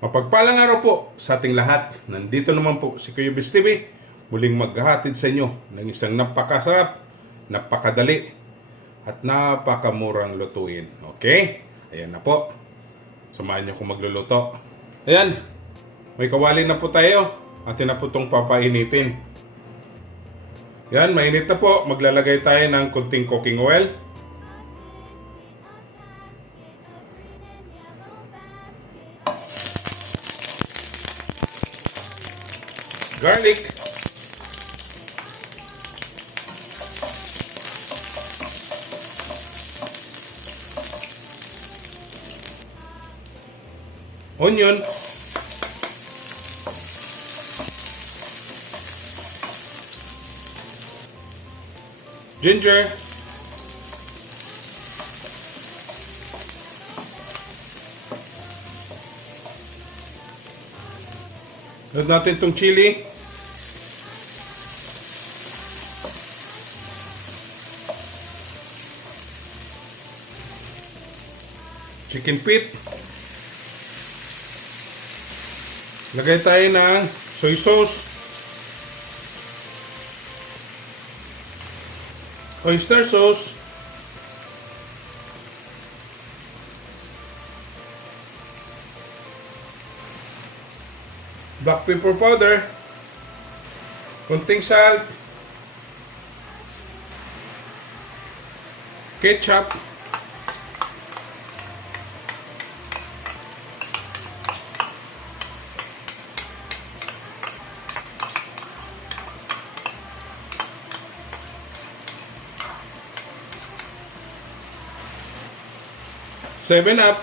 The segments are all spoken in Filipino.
Mapagpalang araw po sa ating lahat. Nandito naman po si Kuya Bis TV, muling maghahatid sa inyo ng isang napakasarap, napakadali, at napakamurang lutuin. Okay? Ayan na po. Samahan niyo kung magluluto. Ayan. May kawali na po tayo. Atin na po itong papainitin. Yan, mainit na po. Maglalagay tayo ng kunting cooking oil. Garlic. Onion. Ginger. Add natin itong chili. Chicken feet. Lagay tayo ng soy sauce. Oyster sauce. Black pepper powder. Kunting salt. Ketchup. Seven Up.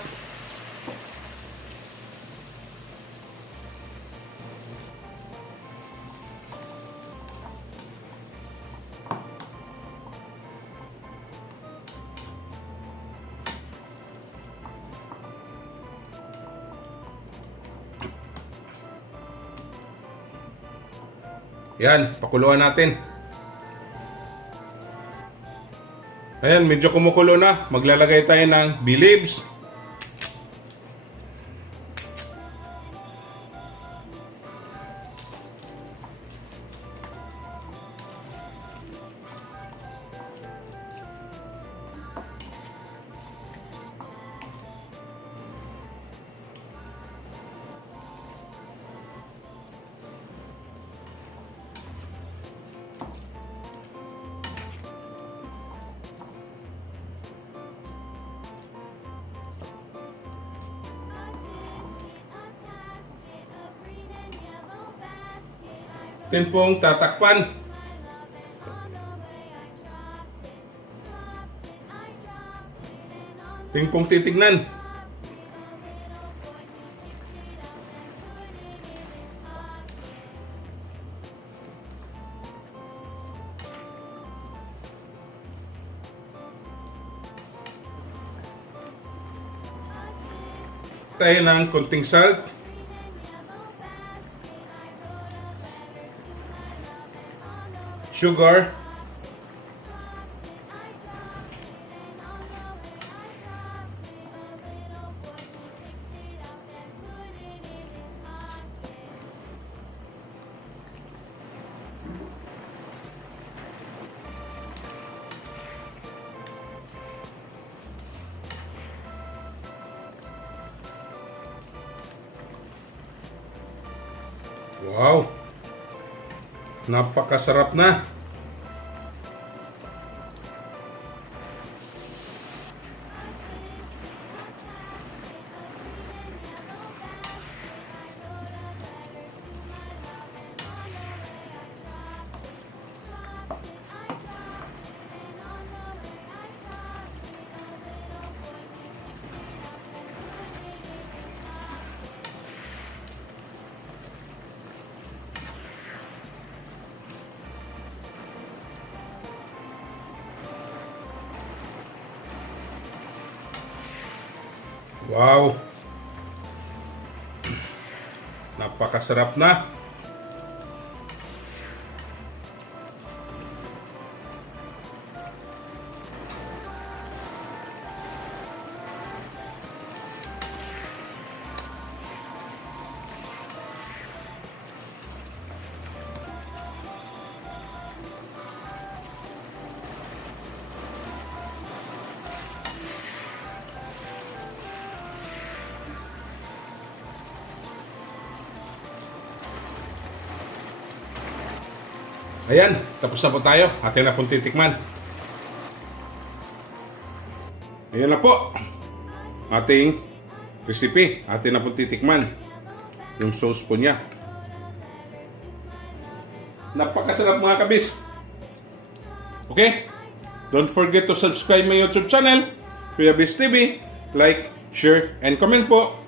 Yan, pakuluan natin. Ayan, medyo kumukulo na. Maglalagay tayo ng bay leaves. Then pong tatakpan. Then pong titignan. Tayo ng konting salt. Sugar. Wow! Napakasarap na! Wow! Napakasarap na. Ayan, tapos na po tayo. Atin na pong titikman. Ayan na po. Ating recipe. Atin na pong titikman. Yung sauce po niya. Napakasarap mga kabis. Okay? Don't forget to subscribe my YouTube channel, Kuya Bis TV. Like, share, and comment po.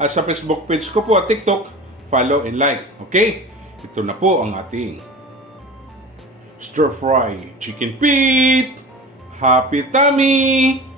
At sa Facebook page ko po at TikTok, follow and like. Okay? Ito na po ang ating stir fry chicken feet. Happy tummy!